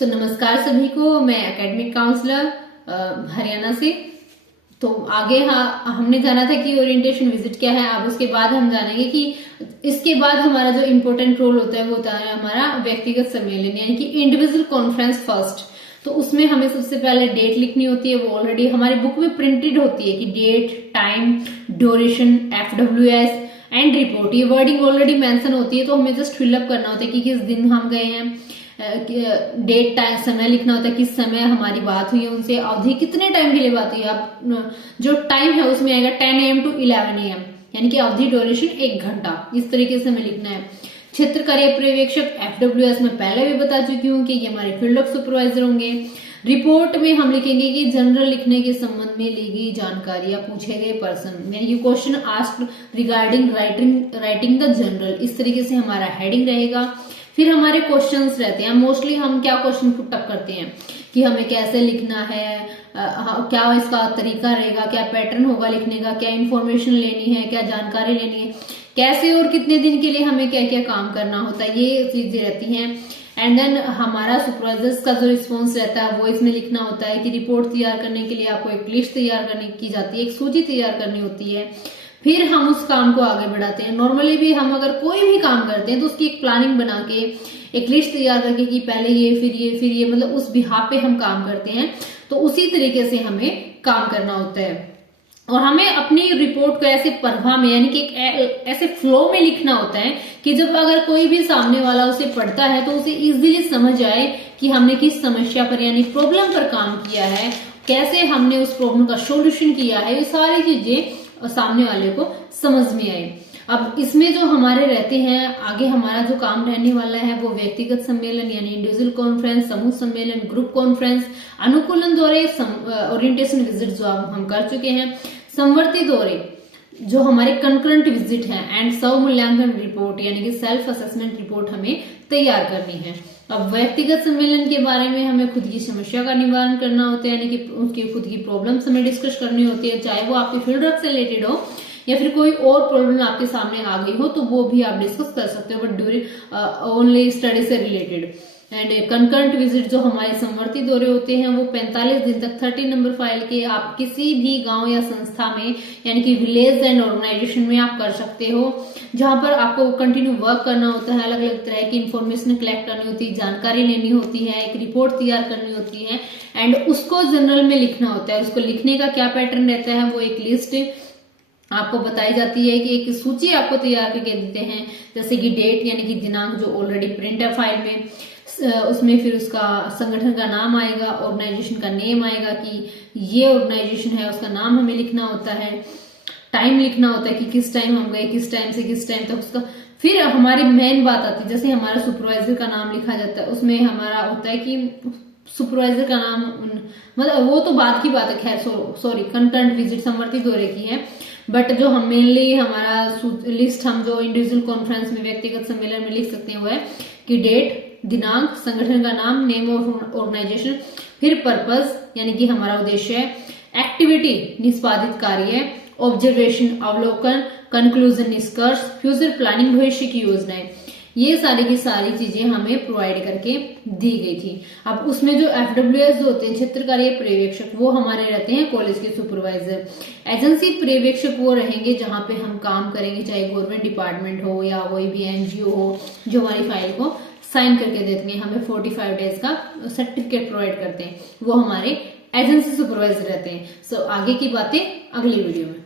नमस्कार सभी को। मैं एकेडमिक काउंसलर हरियाणा से। तो आगे हमने जाना था कि ओरिएंटेशन विजिट क्या है। अब उसके बाद हम जानेंगे कि इसके बाद हमारा जो इम्पोर्टेंट रोल होता है वो होता है हमारा व्यक्तिगत सम्मेलन, यानी कि इंडिविजुअल कॉन्फ्रेंस फर्स्ट। तो उसमें हमें सबसे पहले डेट लिखनी होती है, वो ऑलरेडी हमारी बुक में प्रिंटेड होती है कि date, time, duration, FWS and report. ये वर्डिंग ऑलरेडी मेंशन होती है, तो हमें जस्ट फिलअप करना होता है कि किस दिन हम गए हैं, डेट, टाइम, समय लिखना होता है, किस समय हमारी बात हुई है उनसे, अवधि कितने टाइम के लिए बात हुई है। आप जो टाइम है उसमें आएगा 10 AM to 11 AM, यानी कि अवधि, ड्यूरेशन 1 घंटा। इस तरीके से हमें लिखना है। क्षेत्र कार्य पर्यवेक्षक FWS में पहले भी बता चुकी हूँ कि ये हमारे फील्ड ऑफ सुपरवाइजर होंगे। रिपोर्ट में हम लिखेंगे कि जनरल लिखने के संबंध में ली गई जानकारी या पूछे गए पर्सन, यानी कि question asked regarding writing the general. इस तरीके से हमारा हेडिंग रहेगा। फिर हमारे क्वेश्चंस रहते हैं। मोस्टली हम क्या क्वेश्चन पुट अप करते हैं कि हमें कैसे लिखना है, क्या इसका तरीका रहेगा, क्या पैटर्न होगा लिखने का, क्या इंफॉर्मेशन लेनी है, क्या जानकारी लेनी है, कैसे और कितने दिन के लिए हमें क्या क्या काम करना होता है, ये चीजें रहती हैं। एंड देन हमारा सुपरवाइजर्स का जो रिस्पॉन्स रहता है वो इसमें लिखना होता है कि रिपोर्ट तैयार करने के लिए आपको एक लिस्ट तैयार करने की जाती है, एक सूची तैयार करनी होती है। फिर हम उस काम को आगे बढ़ाते हैं। नॉर्मली भी हम अगर कोई भी काम करते हैं तो उसकी एक प्लानिंग बना के, एक लिस्ट तैयार करके कि पहले ये फिर ये मतलब उस बिहाफ पे हम काम करते हैं। तो उसी तरीके से हमें काम करना होता है और हमें अपनी रिपोर्ट को ऐसे प्रवाह में, यानी कि ऐसे फ्लो में लिखना होता है कि जब अगर कोई भी सामने वाला उसे पढ़ता है तो उसे इजीली समझ आए कि हमने किस समस्या पर यानी प्रॉब्लम पर काम किया है, कैसे हमने उस प्रॉब्लम का सॉल्यूशन किया है, ये सारी चीजें सामने वाले को समझ में आए। अब इसमें जो हमारे रहते हैं, आगे हमारा जो काम रहने वाला है वो व्यक्तिगत सम्मेलन यानी इंडिविजुअल कॉन्फ्रेंस, समूह सम्मेलन, ग्रुप कॉन्फ्रेंस, अनुकूलन दौरे, ओरिएंटेशन विजिट जो हम कर चुके हैं, संवर्ती दौरे जो हमारे कंकरेंट विजिट हैं, एंड स्व मूल्यांकन रिपोर्ट यानी कि सेल्फ असेसमेंट रिपोर्ट हमें तैयार करनी है। अब व्यक्तिगत सम्मेलन के बारे में हमें खुद की समस्या का निवारण करना होता है, यानी कि उसकी खुद की प्रॉब्लम्स हमें डिस्कस करनी होती है, चाहे वो आपकी फील्ड वर्क से रिलेटेड हो या फिर कोई और प्रॉब्लम आपके सामने आ गई हो तो वो भी आप डिस्कस कर सकते हो, बट ड्यूरिंग ओनली स्टडी से रिलेटेड। एंड कंकरेंट विजिट जो हमारे संवर्ती दौरे होते हैं वो 45 दिन तक 30 नंबर फाइल के आप किसी भी गांव या संस्था में यानी कि विलेज एंड ऑर्गेनाइजेशन में आप कर सकते हो, जहां पर आपको कंटिन्यू वर्क करना होता है, अलग अलग तरह की इंफॉर्मेशन कलेक्ट करनी होती है, जानकारी लेनी होती है, एक रिपोर्ट तैयार करनी होती है एंड उसको जनरल में लिखना होता है। उसको लिखने का क्या पैटर्न रहता है, वो एक लिस्ट आपको बताई जाती है कि एक सूची आपको तैयार करके देते हैं, जैसे कि डेट यानी कि दिनांक जो ऑलरेडी प्रिंट है फाइल में, उसमें फिर उसका संगठन का नाम आएगा, ऑर्गेनाइजेशन का नेम आएगा कि ये ऑर्गेनाइजेशन है, उसका नाम हमें लिखना होता है, टाइम लिखना होता है कि किस टाइम हम गए, किस टाइम से किस टाइम तक उसका। फिर हमारी मेन बात आती है, जैसे हमारा सुपरवाइजर का नाम लिखा जाता है, उसमें हमारा होता है कि सुपरवाइजर का नाम, मतलब वो तो बाद की बात है, खैर सॉरी कंकरेंट विजिट संवर्ती दौरे की है, बट जो हम मेनली हमारा लिस्ट हम जो इंडिविजुअल कॉन्फ्रेंस में व्यक्तिगत सम्मेलन में लिख सकते हैं वो है कि डेट, दिनांक, संगठन का नाम, नेम ऑफ ऑर्गेनाइजेशन, फिर पर्पस यानी कि हमारा उद्देश्य है, एक्टिविटी निष्पादित कार्य, ऑब्जर्वेशन अवलोकन, कंक्लूजन निष्कर्ष, फ्यूचर प्लानिंग भविष्य की योजनाएं, ये सारी की सारी चीजें हमें प्रोवाइड करके दी गई थी। अब उसमें जो FWS जो होते हैं क्षेत्र कार्य पर्यवेक्षक, वो हमारे रहते हैं कॉलेज के सुपरवाइजर। एजेंसी पर्यवेक्षक वो रहेंगे जहां पे हम काम करेंगे, चाहे गवर्नमेंट डिपार्टमेंट हो या कोई भी NGO हो जो हमारी फाइल को साइन करके देते हैं, हमें 45 डेज का सर्टिफिकेट प्रोवाइड करते हैं, वो हमारे एजेंसी सुपरवाइजर रहते हैं। सो आगे की बातें अगली वीडियो में।